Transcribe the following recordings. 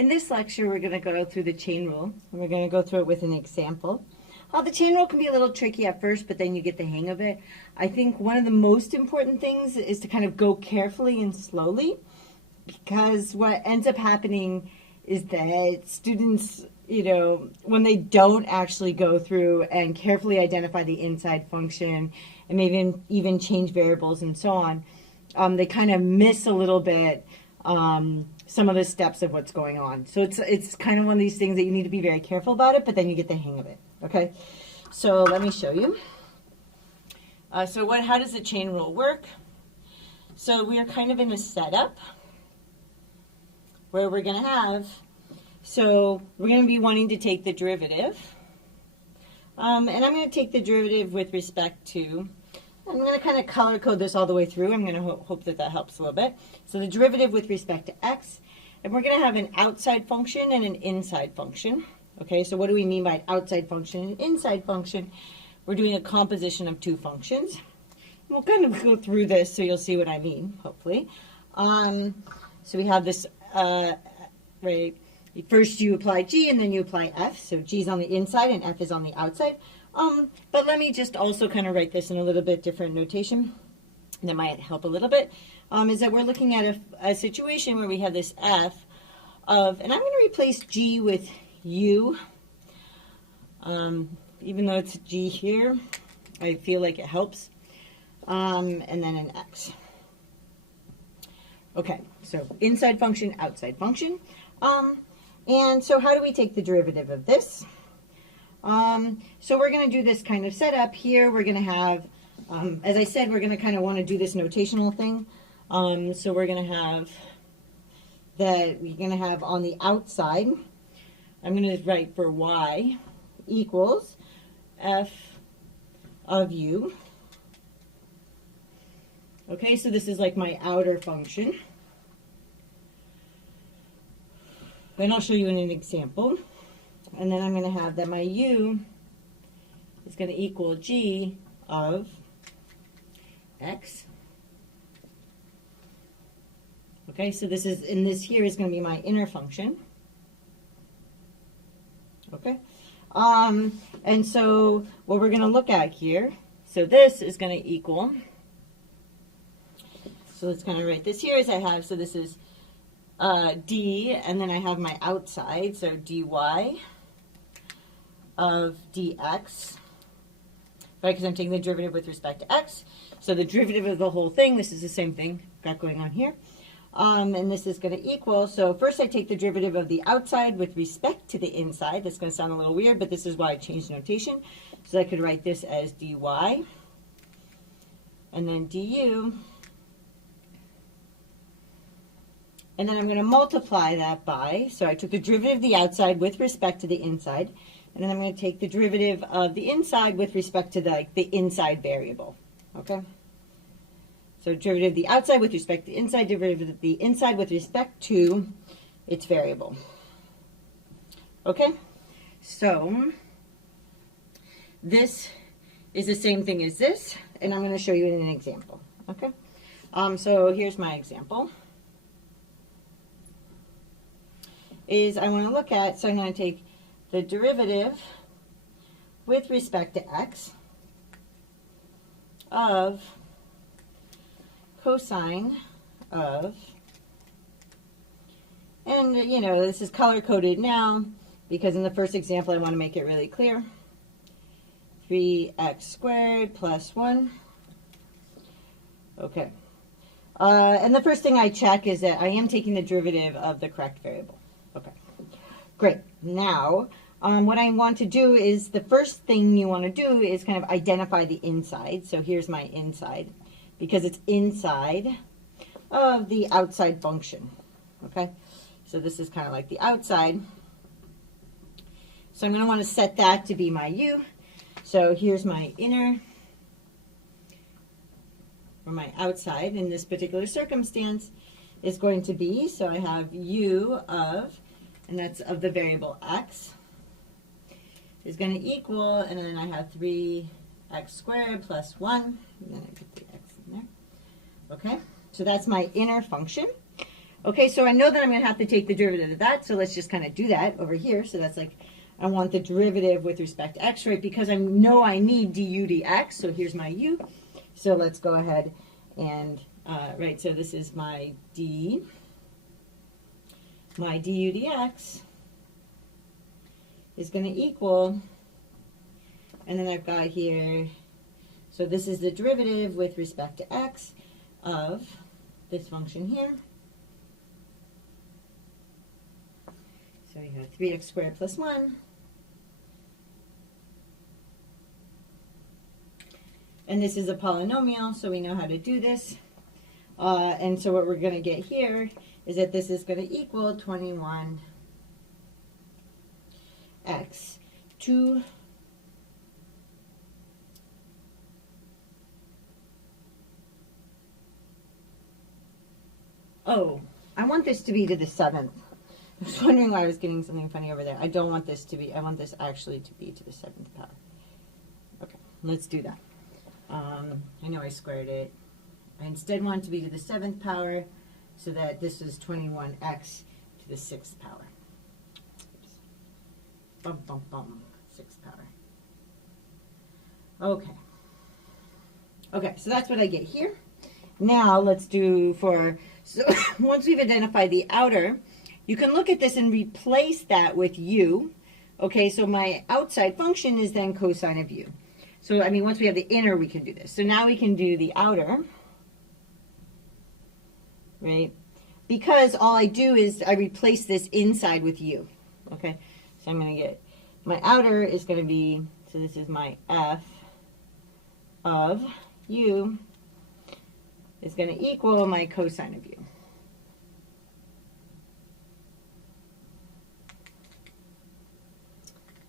In this lecture, we're going to go through the chain rule, and we're going to go through it with an example. The chain rule can be a little tricky at first, but then you get the hang of it. I think one of the most important things is to kind of go carefully and slowly, because what ends up happening is that students, when they don't actually go through and carefully identify the inside function and maybe even change variables and so on, they kind of miss a little bit some of the steps of what's going on. So it's kind of one of these things that you need to be very careful about it, but then you get the hang of it. Okay, so let me show you. How does the chain rule work? So we are kind of in a setup where we're going to have, we're going to be wanting to take the derivative. And I'm going to take the derivative with respect to, I'm going to kind of color code this all the way through. I'm going to hope that helps a little bit. So the derivative with respect to x, and we're going to have an outside function and an inside function. Okay, so what do we mean by an outside function and an inside function? We're doing a composition of two functions. We'll kind of go through this so you'll see what I mean, hopefully. So we have this, right, first you apply g and then you apply f. So g is on the inside and f is on the outside. But let me just also kind of write this in a little bit different notation. That might help a little bit. Is that we're looking at a situation where we have this f of, and I'm going to replace g with u. Even though it's g here, I feel like it helps. And then an x. Okay, so inside function, outside function. And so how do we take the derivative of this? So we're going to do this kind of setup here. We're going to have, as I said, we're going to kind of want to do this notational thing. So we're going to have that we're going to have on the outside, I'm going to write for y equals f of u. Okay, so this is like my outer function. Then I'll show you in an example. And then I'm going to have that my u is going to equal g of x. Okay, so this is, and this here is going to be my inner function. Okay, and so what we're going to look at here, so this is going to equal, so let's kind of write this here as I have, so this is d, and then I have my outside, so dy of dx, right, because I'm taking the derivative with respect to x. So the derivative of the whole thing, this is the same thing got going on here. And this is going to equal, so first I take the derivative of the outside with respect to the inside. That's going to sound a little weird, but this is why I changed notation. So I could write this as dy, and then du, and then I'm going to multiply that by, so I took the derivative of the outside with respect to the inside, and then I'm going to take the derivative of the inside with respect to the inside variable. Okay? So derivative of the outside with respect to the inside, derivative of the inside with respect to its variable. Okay? So this is the same thing as this, and I'm going to show you in an example. Okay? So here's my example. I want to look at, so I'm going to take the derivative with respect to x of cosine of, and this is color coded now because in the first example I want to make it really clear, 3x squared plus 1. Okay, and the first thing I check is that I am taking the derivative of the correct variable. Okay, great. Now what I want to do is, the first thing you want to do is kind of identify the inside. So here's my inside, because it's inside of the outside function. Okay, so this is kind of like the outside. So I'm going to want to set that to be my u. So here's my inner, or my outside in this particular circumstance is going to be, so I have u of, and that's of the variable x, is going to equal, and then I have 3x squared plus 1, and then I put the x in there. Okay, so that's my inner function. Okay, so I know that I'm going to have to take the derivative of that, so let's just kind of do that over here. So that's like, I want the derivative with respect to x, right? Because I know I need du dx, so here's my u. So let's go ahead and, right, so this is my du dx is going to equal, and then I've got here, so this is the derivative with respect to x of this function here. So you have 3x squared plus 1. And this is a polynomial, so we know how to do this. And so what we're going to get here is that this is going to equal 21x to oh, I want this to be to the 7th. I was wondering why I was getting something funny over there. I don't want this to be, I want this actually to be to the 7th power. Okay, let's do that. I know I squared it. I instead want it to be to the 7th power, so that this is 21x to the 6th power. Oops. Bum, bum, bum, 6th power. Okay. Okay, so that's what I get here. Now let's do for, so once we've identified the outer, you can look at this and replace that with u. Okay, so my outside function is then cosine of u. So, I mean, once we have the inner, we can do this. So now we can do the outer, right? Because all I do is I replace this inside with u. Okay, so I'm going to get, my outer is going to be, so this is my f of u is going to equal my cosine of u.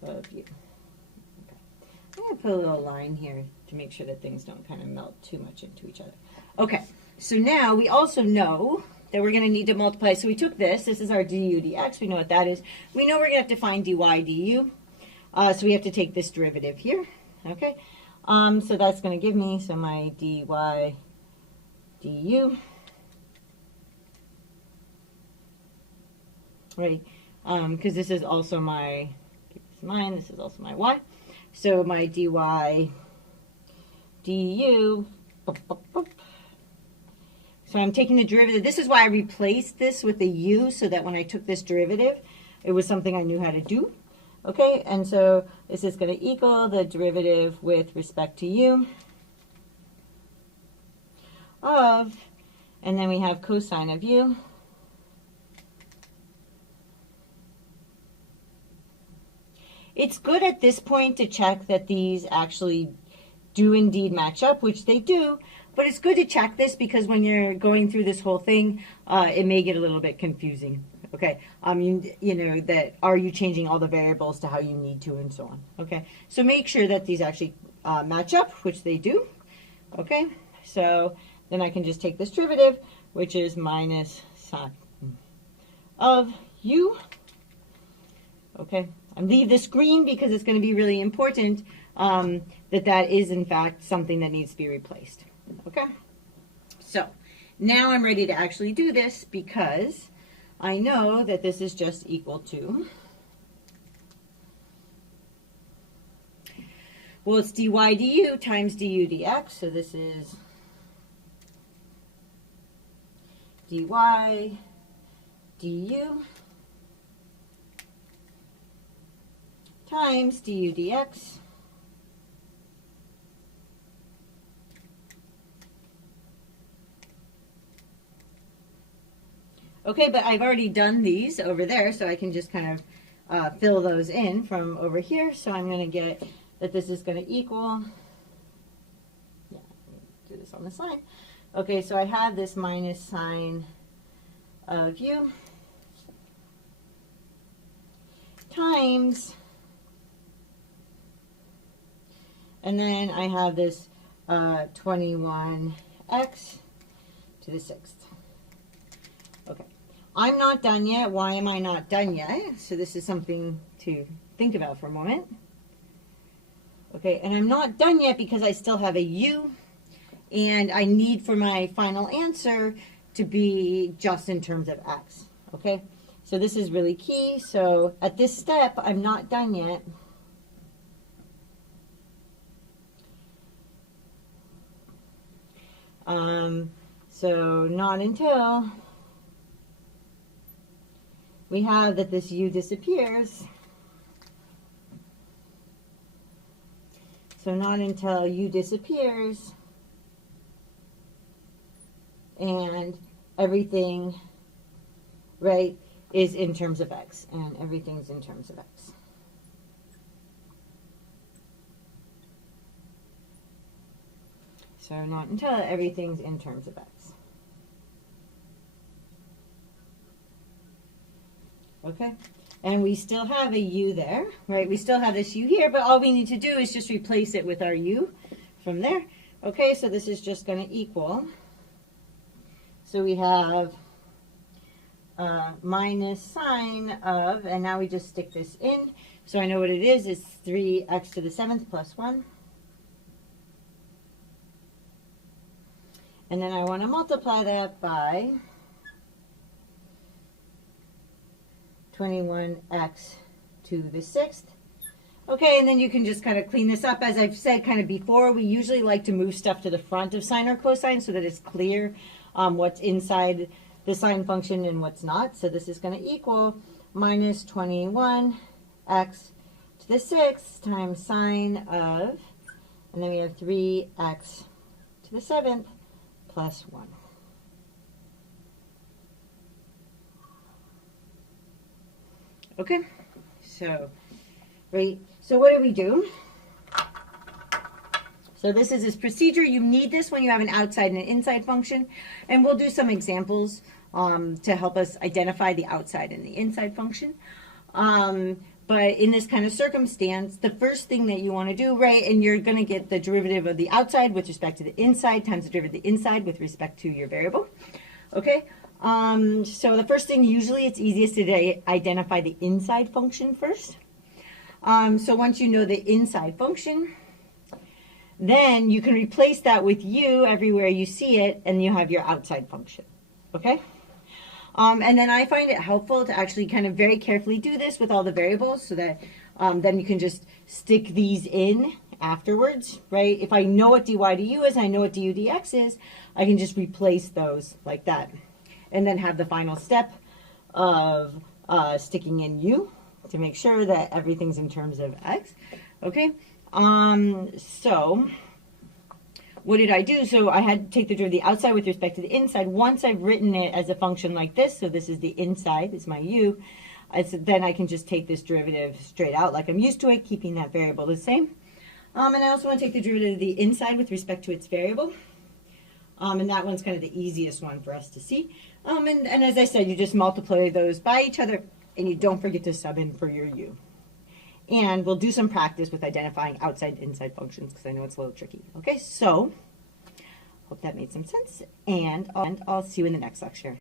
Of u. Okay. I'm going to put a little line here to make sure that things don't kind of melt too much into each other. Okay, so now we also know that we're going to need to multiply. So we took this. This is our du dx. We know what that is. We know we're going to have to find dy du. So we have to take this derivative here. Okay, so that's going to give me, so my dy du. Right, because this is also my, mine, this is also my y. So my dy du, boop, boop, boop. So I'm taking the derivative. This is why I replaced this with the u, so that when I took this derivative, it was something I knew how to do. Okay, and so this is going to equal the derivative with respect to u of, and then we have cosine of u. It's good at this point to check that these actually do indeed match up, which they do, but it's good to check this because when you're going through this whole thing, it may get a little bit confusing. Okay, you know that, are you changing all the variables to how you need to and so on. Okay, so make sure that these actually match up, which they do. Okay, so then I can just take this derivative, which is minus sine of u. Okay, I leave this green because it's going to be really important that that is in fact something that needs to be replaced. Okay, so now I'm ready to actually do this because I know that this is just equal to, well, it's dy du times du dx, so this is dy du times du dx okay, but I've already done these over there, so I can just kind of fill those in from over here. So I'm going to get that this is going to equal, yeah, do this on this line. Okay, so I have this minus sine of u times, and then I have this 21x to the 6th. Okay, I'm not done yet. Why am I not done yet? So this is something to think about for a moment. Okay, and I'm not done yet because I still have a u, and I need for my final answer to be just in terms of x, okay? So this is really key. So at this step, I'm not done yet. So not until we have that this u disappears. So not until u disappears and everything, right, is in terms of x, and everything's in terms of x. So not until everything's in terms of x. Okay, and we still have a u there, right? We still have this u here, but all we need to do is just replace it with our u from there. Okay, so this is just going to equal. So we have minus sine of, and now we just stick this in. So I know what it is. It's 3x to the 7th plus 1. And then I want to multiply that by 21x to the 6th. Okay, and then you can just kind of clean this up. As I've said kind of before, we usually like to move stuff to the front of sine or cosine so that it's clear what's inside the sine function and what's not. So this is going to equal minus 21x to the 6th times sine of, and then we have 3x to the 7th plus 1. Okay, so, right, so what do we do? So this is this procedure. You need this when you have an outside and an inside function. And we'll do some examples to help us identify the outside and the inside function. But in this kind of circumstance, the first thing that you want to do, right, and you're going to get the derivative of the outside with respect to the inside times the derivative of the inside with respect to your variable. Okay, so the first thing, usually it's easiest to identify the inside function first. So once you know the inside function, then you can replace that with u everywhere you see it, and you have your outside function, okay? And then I find it helpful to actually kind of very carefully do this with all the variables so that then you can just stick these in afterwards, right? If I know what dy du is, I know what du dx is, I can just replace those like that. And then have the final step of sticking in u to make sure that everything's in terms of x, okay? So what did I do? So I had to take the derivative of the outside with respect to the inside. Once I've written it as a function like this, so this is the inside, it's my u, then I can just take this derivative straight out like I'm used to it, keeping that variable the same. And I also want to take the derivative of the inside with respect to its variable. And that one's kind of the easiest one for us to see. And as I said, you just multiply those by each other, and you don't forget to sub in for your u. And we'll do some practice with identifying outside and inside functions because I know it's a little tricky. Okay, so hope that made some sense, and I'll see you in the next lecture.